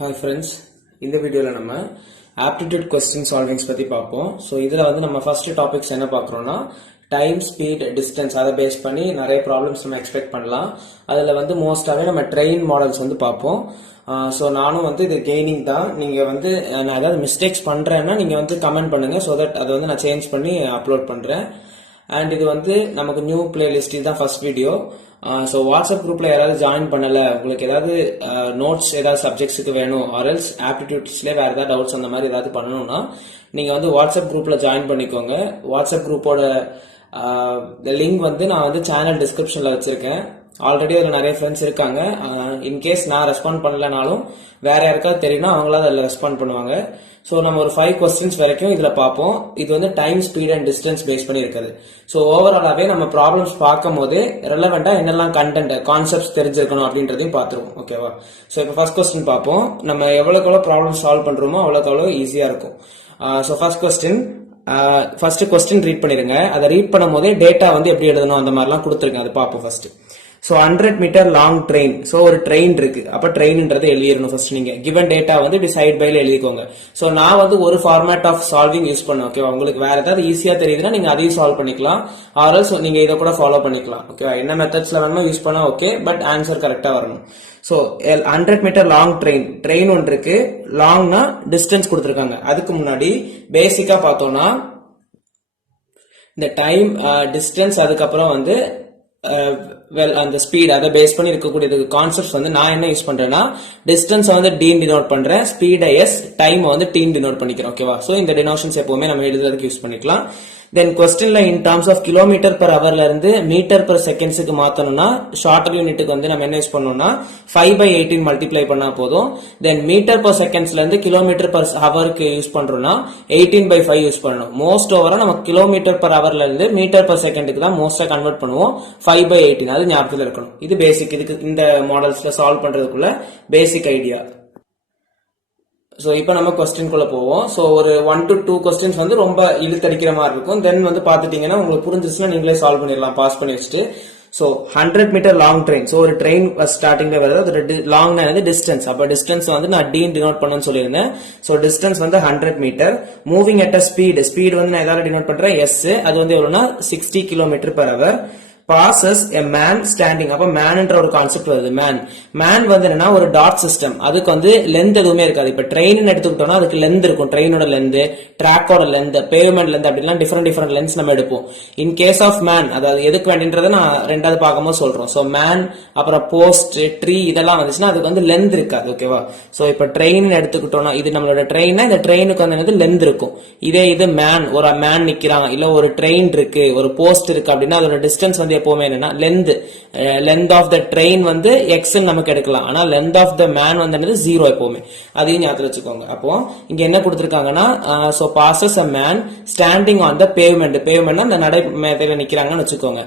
Hi friends, இந்த வீடியோல நம்ம aptitude question solvings பத்தி பார்ப்போம். ஸோ இதுல வந்து நம்ம ஃபர்ஸ்ட் டாபிக்ஸ் என்ன பார்க்குறோம்னா டைம், ஸ்பீட், டிஸ்டன்ஸ் அதை பேஸ் பண்ணி நிறைய ப்ராப்ளம்ஸ் நம்ம எக்ஸ்பெக்ட் பண்ணலாம். அதுல வந்து மோஸ்டாவே நம்ம ட்ரெயின் மாடல்ஸ் வந்து பார்ப்போம். ஸோ நானும் வந்து இது கெய்னிங் தான். நீங்க வந்து நான் ஏதாவது மிஸ்டேக்ஸ் பண்றேன்னா நீங்க வந்து கமெண்ட் பண்ணுங்க. ஸோ தட் அதை வந்து நான் சேஞ்ச் பண்ணி அப்லோட் பண்றேன். அண்ட் இது வந்து நமக்கு நியூ பிளேலிஸ்ட் தான் ஃபர்ஸ்ட் வீடியோ. ஸோ வாட்ஸ்அப் குரூப்ல யாராவது ஜாயின் பண்ணல, உங்களுக்கு ஏதாவது நோட்ஸ் ஏதாவது சப்ஜெக்ட்ஸுக்கு வேணும், ஆர்எல்ஸ் ஆப்டிடியூட்ஸ்ல வேற ஏதாவது டவுட்ஸ் அந்த மாதிரி ஏதாவது பண்ணணும்னா நீங்க வந்து வாட்ஸ்அப் குரூப்ல ஜாயின் பண்ணிக்கோங்க. வாட்ஸ்அப் குரூப்போட லிங்க் வந்து நான் வந்து சேனல் டிஸ்கிரிப்ஷன்ல வச்சிருக்கேன். ஆல்ரெடி அதில் நிறைய ஃப்ரெண்ட்ஸ் இருக்காங்க. இன்கேஸ் நான் ரெஸ்பாண்ட் பண்ணலனாலும் வேற யாருக்காவது தெரியும்னா அவங்களாவது அதில் ரெஸ்பாண்ட் பண்ணுவாங்க. ஸோ நம்ம ஒரு 5 கொஸ்டின்ஸ் வரைக்கும் இதுல பார்ப்போம். இது வந்து time, speed and distance base பண்ணி இருக்குது. ஸோ ஓவராலாவே நம்ம ப்ராப்ளம்ஸ் பார்க்கும் போது ரெலவெண்டா என்னெல்லாம் கண்டென்ட் கான்செப்ட்ஸ் தெரிஞ்சிருக்கணும் அப்படின்றதையும் பார்த்துருவோம். ஓகேவா? ஸோ இப்போ ஃபர்ஸ்ட் கொஸ்டின் பார்ப்போம். நம்ம எவ்வளோக்கு எவ்வளோ ப்ராப்ளம் சால்வ் பண்றோமோ அவ்வளோக்கு எவ்வளோ ஈஸியா இருக்கும். So first question, first question read பண்ணிருங்க. அதை ரீட் பண்ணும் போதே டேட்டா வந்து எப்படி எழுதணும் அந்த மாதிரிலாம் கொடுத்துருங்க. அதை பார்ப்போம் first. So 100 metre long train. So ஒரு ட்ரெயின் இருக்கு. அப்ப ட்ரெயின்ன்றது எழுதிடணும் ஃபர்ஸ்ட். நீங்க கிவன் டேட்டா வந்து இப்படி சைட் பைல எழுதிக்கோங்க. ஸோ நான் வந்து ஒரு ஃபார்மேட் ஆஃப் சால்விங் யூஸ் பண்ணேன். ஓகேவா? உங்களுக்கு வேற ஏதாவது ஈஸியா தெரியுதுன்னா நீங்க அதையும் சால்வ் பண்ணிக்கலாம். ஆர்எல்ஸ் நீங்க இதை கூட ஃபாலோ பண்ணிக்கலாம். ஓகேவா? என்ன மெத்தட்ஸ்ல வேணுமோ யூஸ் பண்ணா ஓகே, பட் ஆன்சர் கரெக்டா வரணும். ஸோ 100 மீட்டர் லாங் ட்ரெயின் ஒன்று இருக்கு. லாங்னா டிஸ்டன்ஸ் கொடுத்துருக்காங்க. அதுக்கு முன்னாடி பேசிக்கா பார்த்தோம்னா இந்த டைம், டிஸ்டன்ஸ், அதுக்கப்புறம் வந்து அந்த ஸ்பீட் அதை பேஸ் பண்ணி இருக்கக்கூடிய கான்செப்ட்ஸ் வந்து நான் என்ன யூஸ் பண்றேன்னா டிஸ்டன்ஸ் வந்து டீன் டினோட் பண்றேன், ஸ்பீடை எஸ், டைம் வந்து டீன் டினோட் பண்ணிக்கிறேன். ஓகேவா? சோ இந்த டினோஷன்ஸ் எப்பவுமே நம்ம எழுதுறதுக்கு யூஸ் பண்ணிக்கலாம். தென் கொஸ்டின்ல in terms of kilometre per ஹவர்ல இருந்து மீட்டர் பர் செகண்ட்ஸுக்கு மாத்தணும்னா ஷார்ட்டர் யூனிட்டுக்கு வந்து நம்ம என்ன யூஸ் பண்ணோம்னா 5/18 மல்டிப்ளை பண்ணா போதும். தென் மீட்டர் பர் செகண்ட்ஸ்ல இருந்து கிலோமீட்டர் பர் ஹவருக்கு யூஸ் பண்றோம்னா 18/5 யூஸ் பண்ணணும். மோஸ்ட் ஓவரா நம்ம கிலோமீட்டர் பர் ஹவர்ல இருந்து மீட்டர் பர் செகண்டுக்கு தான் மோஸ்டா கன்வெர்ட் பண்ணுவோம். 5/18 அது ஞாபகத்தில் இருக்கணும். இது பேசிக். இதுக்கு இந்த மாடல்ஸ்ல சால்வ் பண்றதுக்குள்ள பேசிக் ஐடியா. சோ இப்போ நம்ம கொஸ்டின் குள்ள போவோம். சோ ஒரு 1 to 2 கொஸ்டின்ஸ் வந்து ரொம்ப இழுத்தடிக்கிற மாதிரி இருக்கும். தென் வந்து பாத்துட்டீங்கன்னா உங்களுக்கு புரிஞ்சிச்சுன்னா நீங்களே சால்வ் பண்ணிடலாம் பாஸ் பண்ணி வச்சுட்டு. So 100 metre long train. So ஒரு ட்ரெயின் ஸ்டார்டிங்ல வருது. லாங்னா வந்து டிஸ்டன்ஸ். அப்ப டிஸ்டன்ஸ் வந்து நான் டீன் டினோட் பண்ணணும்னு சொல்லியிருந்தேன். சோ டிஸ்டன்ஸ் வந்து 100 metre. Moving at a speed வந்து நான் எதாவது டினோட் பண்றேன் எஸ். அது வந்து எவ்வளவுனா 60 kilometre per hour. passes a man standing. அப்ப மேன்ன்ற ஒரு கான்செப்ட் வருது. மேன் வந்து என்னன்னா ஒரு டாட் சிஸ்டம். அதுக்கு வந்து லென்த் எதுவுமே இருக்காது. இப்ப ட்ரெயின் எடுத்துக்கிட்டோம்னா அதுக்கு லென்த் இருக்கும். ட்ரெயினோட லென்த், ட்ராக்கோட லென்த், பேவ்மெண்ட் லென்த் அப்படிலாம் டிஃபரெண்ட் லென்ஸ் நம்ம எடுப்போம். இன் கேஸ் ஆஃப் மேன், அதாவது எதுக்கு வேண்டியன்றதை நான் ரெண்டாவது பார்க்கும்போது சொல்றோம். சோ மேன், அப்புறம் போஸ்ட், ட்ரீ இதெல்லாம் வந்துச்சுன்னா அதுக்கு வந்து லென்த் இருக்காது. ஓகேவா? சோ இப்ப ட்ரெயின் எடுத்துக்கிட்டோம்னா இது நம்மளோட ட்ரெயின். இந்த ட்ரெயினுக்கு வந்து லென்த் இருக்கும். இது மேன், ஒரு மேன் நிக்கிறான், இல்ல ஒரு ட்ரெயின் இருக்கு, ஒரு போஸ்ட் இருக்கு அப்படின்னா அதோட டிஸ்டன்ஸ் வந்து எப்பவுமே என்னன்னா லென்த் ஆஃப் த ட்ரெயின் வந்து எக்ஸ் நமக்கு எடுக்கலாம். ஆனா லென்த் ஆஃப் த மேன் வந்து 0 எப்பவுமே. அதையும் ஞாபகம் வச்சுக்கோங்க. அப்போ இங்க என்ன கொடுத்திருக்காங்கன்னா so passes a man standing on the pavement. Pavement அந்த நடை மேதையில நிக்கிறாங்கன்னு வச்சுக்கோங்க.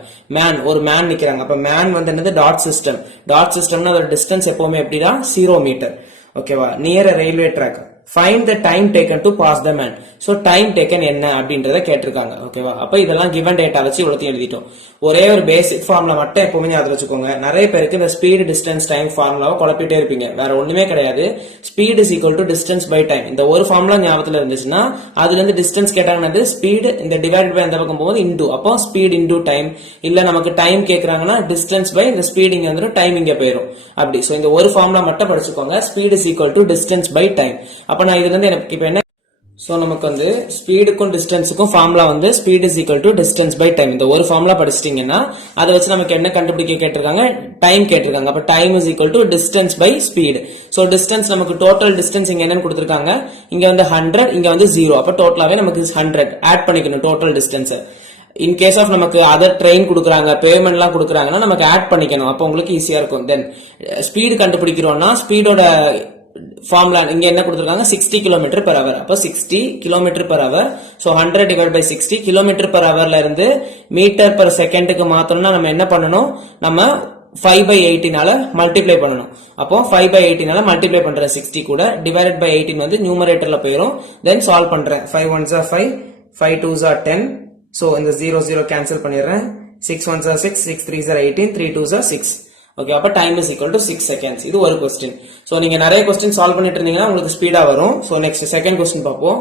ஒரு மேன் நிக்கிறாங்க. அப்ப மேன் வந்து என்னது டாட் சிஸ்டம். டாட் சிஸ்டம்னா அதோட டிஸ்டன்ஸ் எப்பவுமே எப்படின்னா 0 மீட்டர். ஓகேவா? Near railway track. Find the time taken to pass the man. So time taken என்ன அப்படின்றத கேட்டிருக்காங்க. ஓகேவா? அப்ப இதெல்லாம் given data வச்சு இவ்வளவு எழுதிட்டோம். ஒரே ஒரு பேசிக் ஃபார்முலா மட்டும் எப்பவுமே ஞாபகம் வச்சுக்கோங்க. நிறைய பேருக்கு இந்த ஸ்பீட், டிஸ்டன்ஸ், டைம் ஃபார்முலாவை குழப்பிட்டே இருப்பீங்க. வேற ஒண்ணுமே கிடையாது. Speed is equal to distance by time. இந்த ஒரு ஃபார்முலா ஞாபகத்துல இருந்துச்சுன்னா அதுல இருந்து டிஸ்டன்ஸ் கேட்டாங்கன்னா ஸ்பீட் இந்த டிவைட் பை அந்த பக்கம் போகும்போது இன்டு. அப்போ ஸ்பீட் இன்டு டைம். இல்ல நமக்கு டைம் கேக்குறாங்கன்னா டிஸ்டன்ஸ் பை இந்த ஸ்பீட் இங்க வந்துடும், டைம் இங்க போயிடும். அப்படி. சோ இந்த ஒரு ஃபார்முலா மட்டும் படிச்சுக்கோங்க. Speed is equal to distance by time. அப்ப நான் இதுல இருந்து எனக்கு இப்ப என்ன, சோ நமக்கு வந்து ஸ்பீடுக்கும் டிஸ்டன்ஸுக்கும் ஃபார்முலா வந்து speed is equal to distance by time. இந்த ஒரு ஃபார்முலா படிச்சிட்டீங்கன்னா அதை வச்சு நமக்கு என்ன கண்டுபிடிக்க கேட்டிருக்காங்க, டைம் கேட்டிருக்காங்க. அப்ப time is equal to distance by speed. So distance நமக்கு டோட்டல் டிஸ்டன்ஸ் இங்க என்னன்னு கொடுத்திருக்காங்க, இங்க வந்து 100, இங்க வந்து 0. அப்ப டோட்டலாவே நமக்கு 100 ஆட் பண்ணிக்கணும் total distance. In case of நமக்கு அதர் ட்ரெயின் கொடுக்குறாங்க, பேமெண்ட் எல்லாம் கொடுக்குறாங்கன்னா நமக்கு ஆட் பண்ணிக்கணும். அப்போ உங்களுக்கு ஈஸியா இருக்கும். தென் ஸ்பீடு கண்டுபிடிக்கிறோம்னா ஸ்பீடோட ஃபார்முலா இங்க என்ன கொடுத்திருக்காங்க 60 கிலோமீட்டர் per hour. அப்ப 60 kilometre per hour. So 100 divide by 60 kilometre per hourல இருந்து மீட்டர் per செகண்டுக்கு மாத்தணும்னா நம்ம என்ன பண்ணணும், நம்ம 5/18 மல்டிப்ளை பண்ணணும். அப்போ 5/18 மல்டிப்ளை பண்றேன் 60 கூட. டிவைடட் பை 18 வந்து நியூமரேட்டர்ல போயிடும். தென் சால்வ் பண்றேன். 5 1s are 5, 5 2s are 10. So இந்த 0 0 கேன்சல் பண்ணிடுறேன். 6 1s are 6, 6 3s are 18, 3 2s are 6. Okay, அப்ப time is equal to 6 seconds. இது ஒரு கொஸ்டின். சோ நீங்க நிறைய கொஸ்டின் சால்வ் பண்ணிட்டு இருந்தீங்கன்னா உங்களுக்கு ஸ்பீடா வரும். சோ நெக்ஸ்ட் செகண்ட் கொஸ்டின் பார்ப்போம்.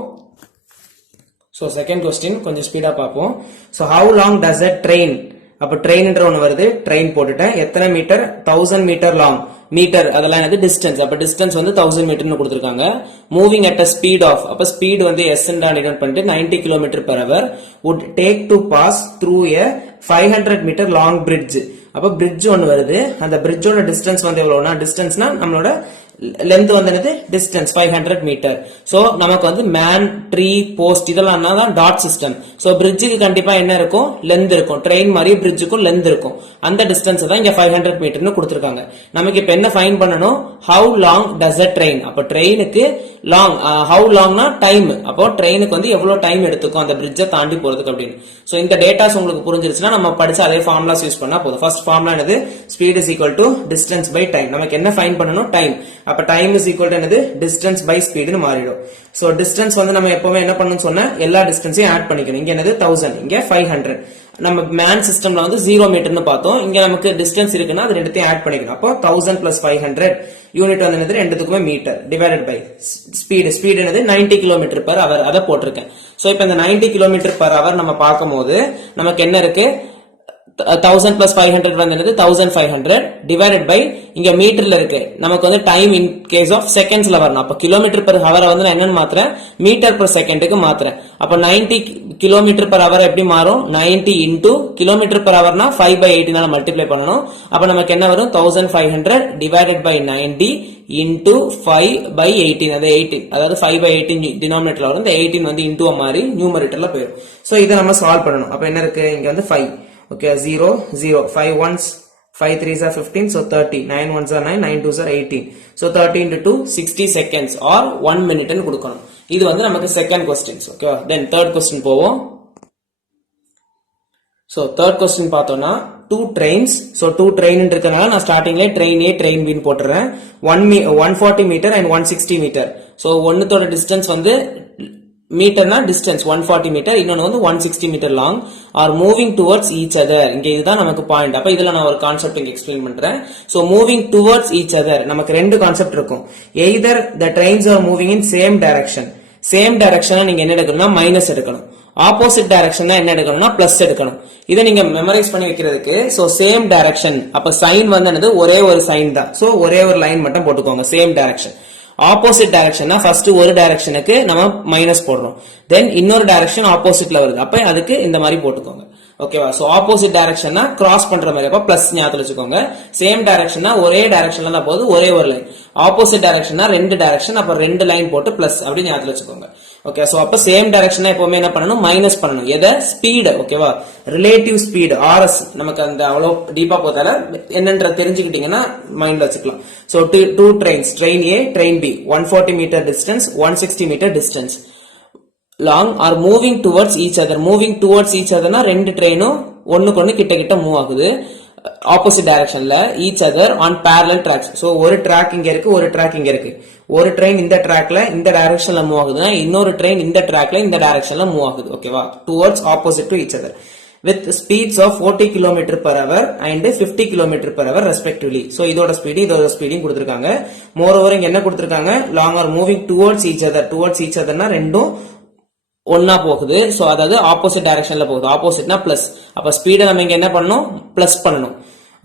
சோ செகண்ட் கொஸ்டின் கொஞ்சம் ஸ்பீடா பார்ப்போம். So how long does a train, அப்ப ட்ரெயின்ன்ற ஒன்னு வருது, ட்ரெயின் போட்டுட்டேன். எத்தனை மீட்டர்? 1000 metre long. மீட்டர் அதெல்லாம் என்னது? டிஸ்டன்ஸ். அப்ப டிஸ்டன்ஸ் வந்து 1000 மீட்டர்னு கொடுத்திருக்காங்க. Moving at a speed of, அப்ப ஸ்பீட் வந்து s ன்னு டினோட் பண்ணிட்டு 90 km/h would take to pass through a 500 metre long bridge. அப்ப bridge ஒன்னு வருது. அந்த bridgeோட டிஸ்டன்ஸ் வந்து எவ்வளவுனா, டிஸ்டன்ஸ்னா நம்மளோட லென்த் வந்து என்னது? Distance 500 metre. சோ நமக்கு வந்து மேன், ட்ரீ, போஸ்ட் இதெல்லாம் தான் டாட் சிஸ்டம். சோ பிரிட்ஜுக்கு கண்டிப்பா என்ன இருக்கும்? லென்த் இருக்கும். ட்ரெயின் மாதிரி பிரிட்ஜுக்கும் லென்த் இருக்கும். அந்த டிஸ்டன்ஸ் தான் இங்க 500 மீட்டர்னு கொடுத்திருக்காங்க. நமக்கு இப்ப என்ன ஃபைண்ட் பண்ணணும்? How long does a train, அப்ப ட்ரெயினுக்கு லாங், ஹவு லாங்னா டைம். அப்போ ட்ரெயினுக்கு வந்து எவ்வளவு டைம் எடுத்துக்கும் அந்த பிரிட்ஜை தாண்டி போறதுக்கு அப்படின்னு. சோ இந்த டேட்டாஸ் உங்களுக்கு புரிஞ்சிருச்சுன்னா நம்ம படிச்ச அதே ஃபார்முலாஸ் யூஸ் பண்ணா போதும். ஃபர்ஸ்ட் ஃபார்முலா என்னது? Speed is equal to distance by time. நமக்கு என்ன ஃபைண்ட் பண்ணணும்? டைம். அப்ப டைம் இஸ் ஈக்குவல் டு என்னது? டிஸ்டன்ஸ் பை ஸ்பீடுன்னு மாறிடும். சோ டிஸ்டன்ஸ் வந்து நம்ம எப்பவுமே என்ன பண்ணணும்னு சொன்னா எல்லா டிஸ்டன்ஸையும் ஆட் பண்ணிக்கணும். இங்க என்னது? 1000, இங்க 500. நம்ம மேன் சிஸ்டம்ல வந்து 0 மீட்டர்னு பார்த்தோம். இங்க நமக்கு டிஸ்டன்ஸ் இருக்குன்னா அது ரெண்டுத்தையும் ஆட் பண்ணிக்கணும். அப்போ 1000 பிளஸ் 500 யூனிட் வந்து என்னது? ரெண்டுத்துக்குமே metre divided by speed. Speed என்னது? 90 km/h. அதை போட்டிருக்கேன். சோ இப்போ இந்த 90 km/h நம்ம பார்க்கும்போது நமக்கு என்ன இருக்கு? 1000 plus 500 வந்து என்னது? 1500 divided by இங்க மீட்டர்ல இருக்கு. நமக்கு வந்து டைம் இன் கேஸ் ஆஃப் செகண்ட்ஸ்ல வரணும். அப்ப கிலோமீட்டர் பெர் ஹவர் வந்து நான் என்னன்னு மாத்துறேன்? மீட்டர் பெர் செகண்டுக்கு மாத்துறேன். அப்ப 90 கிலோமீட்டர் பெர் ஹவர் எப்படி மாறும்? 90 இன்டூ கிலோமீட்டர் பெர் ஹவர்னா 5/18 மல்டிப்ளை பண்ணணும். அப்ப நமக்கு என்ன வரும்? 1500 divided by 90 into 5/18. அது 18, அதாவது 5/18 டினாமினேட்டர்ல வரும். இந்த 18 வந்து இன்டூ மாதிரி நியூமரேட்டர்ல போயிடும். சோ இதை நம்ம சால்வ் பண்ணணும். அப்ப என்ன இருக்கு? இங்க வந்து 5. Okay, 0, 0, 5 ones, 5 3s are 15, so 30, 9 ones are 9, 9 2s are 18. So 30 into 2, 60 seconds or 1 minute ன்னு கொடுக்கணும். இது வந்து நமக்கு second questions. Okay, then third question போவோம். So third question பார்த்தோம்னா 2 trains. So 2 train இருக்கனால நான் ஸ்டார்டிங்ல train A, train B ன்னு போட்டுறேன். 140 meter and 160 meter. So ஒன்னுத்தோட டிஸ்டன்ஸ் வந்து மீட்டர்னா டிஸ்டன்ஸ் 140 மீட்டர், இன்னொன்னு வந்து 160 metre long, are moving towards each other. இங்க இதுதான் நமக்கு பாயிண்ட். அப்ப இதுல நான் ஒரு கான்செப்ட் இங்க எக்ஸ்பிளைன் பண்றேன். So moving towards each other நமக்கு ரெண்டு கான்செப்ட் இருக்கும். Either the trains are moving in same direction. Same டைரக்ஷனா நீங்க என்ன எடுக்கணும்னா மைனஸ் எடுக்கணும். ஆப்போசிட் டைரக்ஷன் என்ன எடுக்கணும்னா பிளஸ் எடுக்கணும். இதை நீங்க மெமரைஸ் பண்ணி வைக்கிறதுக்கு சோ சேம் டைரக்ஷன், அப்ப சைன் வந்து என்னது? ஒரே ஒரு சைன் தான். சோ ஒரே ஒரு லைன் மட்டும் போட்டுக்கோங்க. Same direction. ஆப்போசிட் டைரக்ஷன்னா ஃபர்ஸ்ட் ஒரு டைரக்ஷனுக்கு நம்ம மைனஸ் போடுறோம், தென் இன்னொரு டைரக்ஷன் ஆப்போசிட்ல வருது, அப்ப அதுக்கு இந்த மாதிரி போட்டுக்கோங்க. ஓகேவா? சோ ஆப்போசிட் டைரக்ஷன்னா கிராஸ் பண்ற மாதிரி, அப்ப பிளஸ் ஞாபகத்துல வச்சுக்கோங்க. சேம் டைரக்ஷன்னா ஒரே டைரக்ஷன்ல தான் போகுது, ஒரே ஒரு லைன். ஆப்போசிட் டைரக்ஷன்னா ரெண்டு டைரக்ஷன், அப்ப ரெண்டு லைன் போட்டு பிளஸ் அப்படி ஞாபகத்துல வச்சுக்கோங்க. ஓகே, சோ அப்ப சேம் டைரக்ஷனா எப்பவுமே என்ன பண்ணணும்? மைனஸ் பண்ணணும். எதை? ஸ்பீடு. ஓகேவா? ரிலேட்டிவ் ஸ்பீடு ஆர்எஸ் நமக்கு அந்த அவ்வளவு டீப்பா போதால என்னன்ற தெரிஞ்சுக்கிட்டீங்கன்னா மைண்ட்ல வச்சுக்கலாம். So two trains, train A, train B, 140 metre distance, 160 metre distance long, are moving towards each other. Moving towards each அதர்னா ரெண்டு ட்ரெயினும் ஒண்ணுக்கு ஒண்ணு கிட்ட கிட்ட மூவ் ஆகுது ஆப்போசிட் டைரக்ஷன்ல, each other on parallel tracks. So ஒரு ட்ராக் இங்க இருக்கு, ஒரு ட்ராக் இங்க இருக்கு. ஒரு ட்ரெயின் இந்த ட்ராக்ல இந்த டைரக்ஷன்ல மூவ் ஆகுதுன்னா இன்னொரு ட்ரெயின் இந்த ட்ராக்ல இந்த டைரக்ஷன்ல மூவ் ஆகுது. ஓகேவா? Towards opposite to each other with speeds of 40 km/h and 50 km/h respectively. So இதோட ஸ்பீடிங் கொடுத்திருக்காங்க. மோரோவர் இங்க என்ன கொடுத்திருக்காங்க? long or moving towards each other. towards each otherனா ரெண்டும் ஒன்னா போகுது. சோ அதாவது ஆப்போசிட் டைரக்ஷன்ல போகுது. ஆப்போசிட்னா பிளஸ். அப்ப ஸ்பீடை நம்ம இங்க என்ன பண்ணணும்? பிளஸ் பண்ணணும்.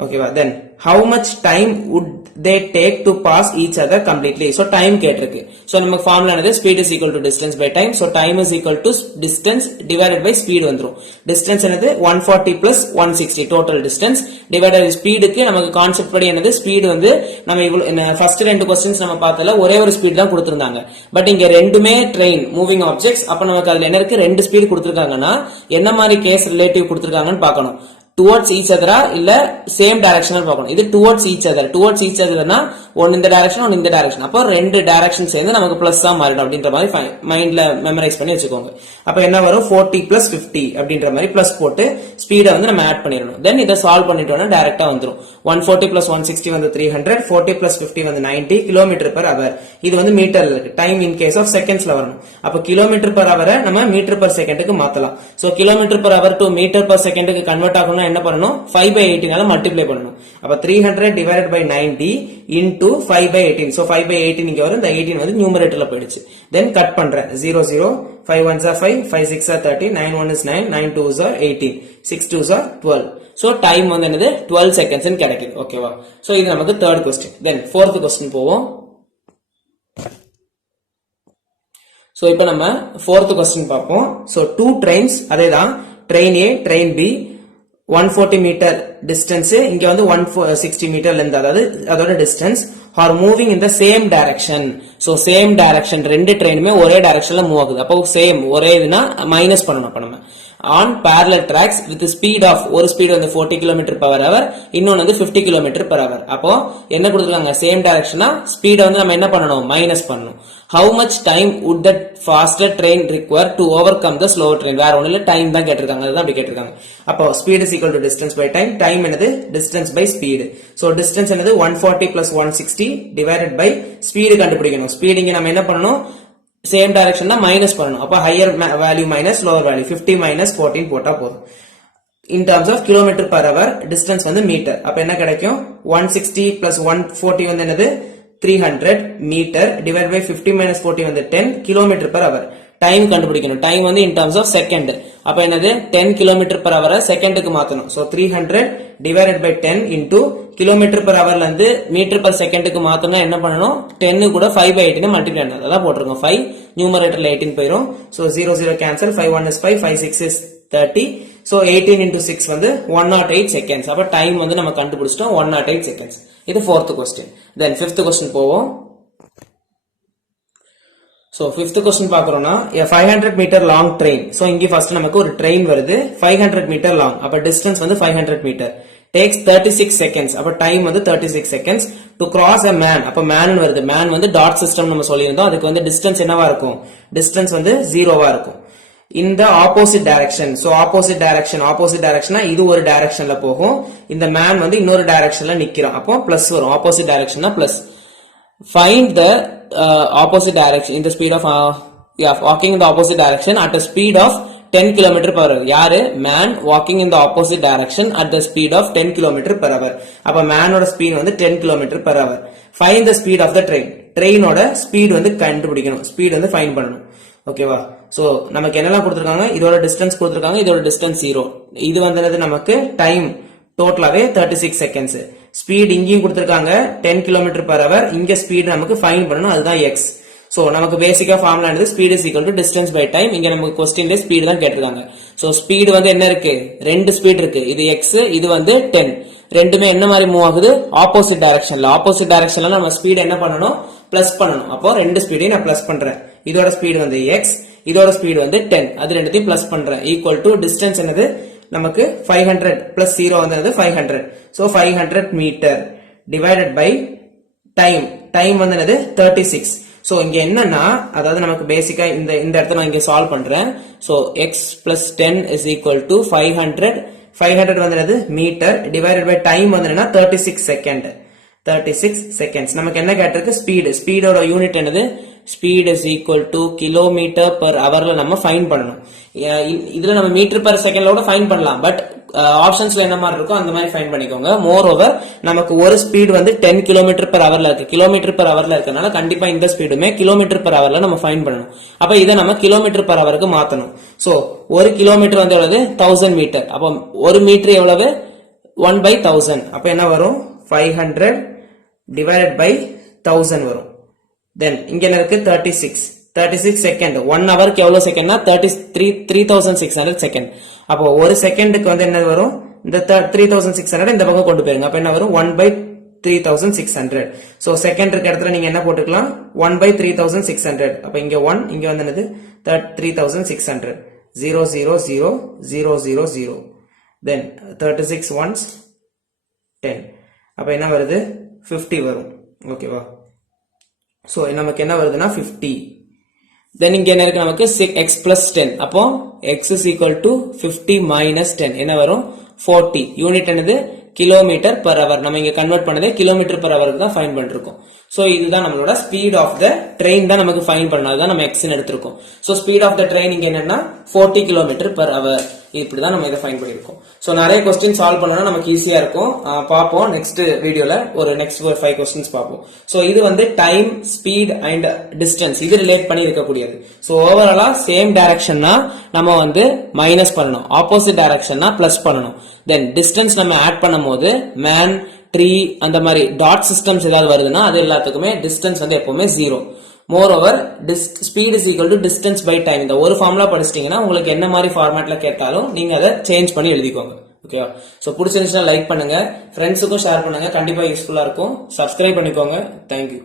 ஓகேவா? தென் how much time would they take to pass each other completely? So time கேட்டிருக்கு. So நமக்கு ஃபார்முலா என்னது? speed is equal to distance by time. So time is equal to distance divided by speed வந்துரும். distance என்னது? 140 plus 160 total distance divided by speed க்கு நமக்கு concept படி என்னது? speed வந்து நம்ம இவ்வளவு ஃபர்ஸ்ட் ரெண்டு क्वेश्चंस நம்ம பார்த்தல ஒரே ஒரு ஸ்பீட் தான் கொடுத்திருந்தாங்க. பட் இங்க ரெண்டுமே ட்ரெயின் மூவிங் ஆப்ஜெக்ட்ஸ். அப்ப நமக்கு அதுல என்ன இருக்கு? ரெண்டு ஸ்பீட் கொடுத்திருக்காங்கன்னா என்ன மாதிரி கேஸ் ரிலேட்டிவ் கொடுத்திருக்காங்கன்னு பார்க்கணும். டுவர்ட்ஸ் ஈச் அதரா இல்ல சேம் டைரக்ஷனல் பார்க்கணும். இது towards each other. Towards each அதர்னா ஒன்னு இந்த டைரக்ஷன் ஒன்னு இந்த டைரக்ஷன், அப்போ ரெண்டு டைரக்ஷன் சேர்ந்து நமக்கு பிளஸ் தான் மாறிடும் அப்படின்ற மாதிரி மைண்ட்ல மெமரைஸ் பண்ணி வச்சுக்கோங்க. அப்ப என்ன வரும்? 40 plus 50 அப்படின்ற மாதிரி பிளஸ் போட்டு ஸ்பீடை வந்து நம்ம ஆட் பண்ணிடணும். தென் இதை சால்வ் பண்ணிட்டோம்னா டைரக்டா வந்துடும். 140 plus 160 வந்து 300, 40 plus 50 வந்து 90 kilometer per hour. இது வந்து மீட்டர்ல இருக்கு. டைம் இன் கேஸ் ஆஃப் செகண்ட்ஸ்ல வரணும். அப்ப கிலோமீட்டர் per hour நம்ம மீட்டர் per செகண்டுக்கு மாத்தலாம். So kilometre per hour to metre per செகண்டுக்கு கன்வெர்ட் ஆகணும்னா என்ன பண்ணணும்? 5/18 ஆல மல்டிப்ளை பண்ணணும். அப்ப 300 divided by 90 into 5/18. So 5/18 இங்க வரும். இந்த 18 வந்து நியூமரேட்டர்ல போயிடுச்சு. Then கட் பண்றேன். 0 0 5 1s are 5 5 6 are 30 9 1 is 9 9 2s are 18 6 2s are 12. So time வந்து என்னது 12 seconds ன்னு கிடைக்குது. ஓகேவா? சோ இது நமக்கு third question. Then fourth question போவோம். சோ இப்போ நம்ம fourth question பார்ப்போம். சோ two trains அதேதான் train A train B 140 metre distance இங்க வந்து 160 மீட்டர் லென்த் அதாவது அதோட டிஸ்டன்ஸ் are moving in the same direction. So same direction ரெண்டு ட்ரெயினுமே ஒரே டைரக்ஷன்ல மூவ் ஆகுது. அப்போ சேம் ஒரே இதுனா மைனஸ் பண்ணணும். அப்ப நம்ம on parallel tracks with speed of ஒரு ஸ்பீட் வந்து 40 km per hour இன்னொன்னு வந்து 50 km per hour. அப்போ என்ன கொடுத்துருக்காங்க? சேம் டைரக்ஷனா ஸ்பீட வந்து நம்ம என்ன பண்ணணும்? மைனஸ் பண்ணணும். How much time would the faster train require to overcome the slower train? வேற ஒண்ணுல டைம் தான் கேட்டிருக்காங்க. அதுதான் அப்படி கேட்டிருக்காங்க. அப்போ speed is equal to distance by time. Time என்னது? Distance by speed. So distance என்னது? 140 plus 160 divided by speed கண்டுபிடிக்கணும். Speed இங்க நம்ம என்ன பண்ணணும்? சேம் டைரக்ஷன் தான் மைனஸ் பண்ணணும். அப்ப higher value minus lower value 50 minus 14 போட்டா போதும். இன் terms of kilometre per hour distance வந்து மீட்டர். அப்ப என்ன கிடைக்கும்? 160 plus 140 வந்து என்னது? 300 மீட்டர் டிவைட் பை 50 minus 40 வந்து 10 கிலோமீட்டர் பர் அவர். டைம் கண்டுபிடிக்கணும். டைம் வந்து இன் டர்ம்ஸ் ஆஃப் செகண்ட். அப்ப என்னது? 10 கிலோமீட்டர் பர் அவர் செகண்டுக்கு மாத்தணும். So 300 divided by 10 into kilometre per அவர்ல இருந்து மீட்டர் பர் செகண்டுக்கு மாத்தணும். என்ன பண்ணணும்? 10 கூட 5/18 மல்டிப்ளை பண்ணணும். அதான் போட்டுருக்கோம். 5 நியூமரேட்டர்ல 18 போயிரும். So 0 0 cancel. 5 1 is 5 5 6 is 30. So 18 into 6 வந்து 108 seconds. அப்ப டைம் வந்து நம்ம கண்டுபிடிச்சிட்டோம் 108 seconds. இது fourth question. Then fifth question போவோம். So fifth question பாக்குறோம்னா a 500 meter long train. So இங்க first நமக்கு ஒரு train வருது 500 meter long. அப்ப distance வந்து 500 meter. Takes 36 seconds. அப்ப time வந்து 36 seconds to cross a man. அப்ப man வருது. Man வந்து dot system நம்ம சொல்லியிருந்தோம். அதுக்கு வந்து distance என்னவா இருக்கும்? Distance வந்து 0வா இருக்கும். In the opposite direction. So opposite direction இது ஒரு directionல போகும். இந்த man வந்து இன்னொரு directionல நிக்கிறான். அப்போ plus வரும். Opposite direction plus. Find the opposite direction in the speed of walking in the opposite direction at a speed of 10 km per hour. யாரு? Man walking in the opposite direction at the speed of 10 km per hour. அப்ப man ஓட speed வந்து 10 km per hour. Find the speed of the train. train ஓட speed வந்து கண்டுபிடிக்கணும். Speed வந்து find பண்ணணும். ஓகேவா? சோ நமக்கு என்னெல்லாம் கொடுத்திருக்காங்க? இதோட டிஸ்டன்ஸ் கொடுத்திருக்காங்க. இதோட டிஸ்டன்ஸ் 0. இது வந்து நமக்கு டைம் டோட்டலாவே 36 செகண்ட்ஸ். ஸ்பீட் இங்கேயும் கொடுத்திருக்காங்க 10 km per hour. இங்க ஸ்பீட் நமக்கு ஃபைண்ட் பண்ணணும். அதுதான் x. சோ நமக்கு பேசிக்கா ஃபார்முலா என்னது? Speed is equal to distance by time. இங்க நமக்கு क्वेश्चनல ஸ்பீட் தான் கேட்டிருக்காங்க. சோ ஸ்பீட் வந்து என்ன இருக்கு? ரெண்டு ஸ்பீட் இருக்கு. இது x, இது வந்து 10. ரெண்டுமே என்ன மாதிரி மூவ் ஆகுது? ஆப்போசிட் டைரக்ஷன்ல. ஆப்போசிட் டைரக்ஷன்ல நம்ம ஸ்பீட் என்ன பண்ணணும்? பிளஸ் பண்ணணும். அப்போ ரெண்டு ஸ்பீடையும் நான் பிளஸ் பண்றேன். இதோட ஸ்பீட் வந்து x, இதோட ஸ்பீட் வந்து 10. அது ரெண்டுத்தையும் பிளஸ் பண்றேன். ஈக்குவல் டு டிஸ்டன்ஸ் என்னது? நமக்கு 500 பிளஸ் 0 வந்து 500. So 500 metre divided by time. Time வந்து என்னது? 36. சோ இங்க என்னன்னா அதாவது நமக்கு பேசிக்கா இந்த இடத்துல நான் இங்க சால்வ் பண்றேன். So x plus 10 is equal to 500. 500 வந்து என்னது? மீட்டர் டிவைடட் பை டைம் வந்து என்னன்னா 36 செகண்ட். 36 seconds. நமக்கு என்ன கேட்டிருக்கு? ஸ்பீட். ஸ்பீடோட யூனிட் என்னது? Speed is equal to kilometre per ஹவர்ல நம்ம ஃபைண்ட் பண்ணணும். இதுல நம்ம மீட்டர் பர் செகண்ட்ல கூட ஃபைண்ட் பண்ணலாம். பட் ஆப்ஷன்ஸ்ல என்ன மாதிரி இருக்கோ அந்த மாதிரி ஃபைண்ட் பண்ணிக்கோங்க. மோர் ஓவர் நமக்கு ஒரு ஸ்பீட் வந்து 10 கிலோமீட்டர் பர் ஹவர்ல இருக்கு. கிலோமீட்டர் பர் ஹவர்ல இருக்கனால கண்டிப்பா இந்த ஸ்பீடுமே கிலோமீட்டர் பர் ஹவர்ல நம்ம ஃபைண்ட் பண்ணணும். அப்ப இதை நம்ம கிலோமீட்டர் பர் ஹவருக்கு மாத்தணும். சோ ஒரு கிலோமீட்டர் வந்து எவ்வளவு? 1000 மீட்டர். அப்போ ஒரு மீட்டர் எவ்வளவு? 1/1000. அப்ப என்ன வரும்? 500 divided by 1000 வரும். Then இங்க என்ன இருக்கு? 36 செகண்ட். 1 ஹவருக்கு எவ்வளவு செகண்ட்னா 3600 செகண்ட். அப்போ ஒரு செகண்டுக்கு வந்து என்ன வரும்? இந்த 3600 இந்த பக்கம் கொண்டு போயிருங்க. அப்ப என்ன வரும்? 1/3600. சோ செகண்ட் இருக்க இடத்துல நீங்க என்ன போட்டுக்கலாம்? 1/3600. அப்ப இங்க 1, இங்க வந்து என்னது? 3600. 0 0 0 0 0 0. Then 36 ones 10. அப்ப என்ன வருது? 50 வரும். ஓகேவா? சோ நமக்கு என்ன வருதுன்னா 50. தென் இங்க என்ன இருக்கு? நமக்கு x plus 10. அப்போ x is equal to 50 minus 10 என்ன வரும்? 40. யூனிட் என்னது? Kilometre per hour. நம்ம இங்க கன்வெர்ட் பண்ணதே கிலோமீட்டர் per hour தான் ஃபைண்ட் பண்ணிருக்கோம். சோ இதுதான் நம்மளோட ஸ்பீட் ஆஃப் த ட்ரெயின் தான் நமக்கு ஃபைண்ட் பண்ணது தான் நம்ம x ன்னு எடுத்திருக்கோம். So speed of the train இங்க என்னன்னா 40 கிலோமீட்டர் per hour. இப்படிதான் நம்ம இதை ஃபைண்ட் பண்ணிருக்கோம். சோ நிறைய क्वेश्चन சால்வ் பண்ணனும் நமக்கு ஈஸியா இருக்கும். பாப்போம் நெக்ஸ்ட் வீடியோல ஒரு நெக்ஸ்ட் 5 क्वेश्चंस பாப்போம். சோ இது வந்து டைம், ஸ்பீட் அண்ட் டிஸ்டன்ஸ் இது ரிலேட் பண்ணி இருக்கக்கூடியது. சோ ஓவராலா சேம் டைரக்ஷன்னா நம்ம வந்து மைனஸ் பண்ணனும், ஆப்போசிட் டைரக்ஷன்னா பிளஸ் பண்ணனும். தென் டிஸ்டன்ஸ் நம்ம ஆட் பண்ணும்போது மேன், ட்ரீ அந்த மாதிரி டாட் சிஸ்டம்ஸ் ஏதாவது வருதுன்னா அது எல்லாத்துக்குமே டிஸ்டன்ஸ் வந்து எப்பவுமே 0. Moreover speed is equal to distance by time. இந்த ஒரு ஃபார்முலா படிச்சிட்டீங்கன்னா உங்களுக்கு என்ன மாதிரி ஃபார்மேட்ல கேட்டாலும் நீங்க அதை சேஞ்ச் பண்ணி எழுதிக்கோங்க. ஓகேவா? சோ பிடிச்சிருந்துச்சுன்னா லைக் பண்ணுங்க, ஃப்ரெண்ட்ஸுக்கும் ஷேர் பண்ணுங்க, கண்டிப்பா யூஸ்ஃபுல்லா இருக்கும். சப்ஸ்கிரைப் பண்ணிக்கோங்க. தேங்க்யூ.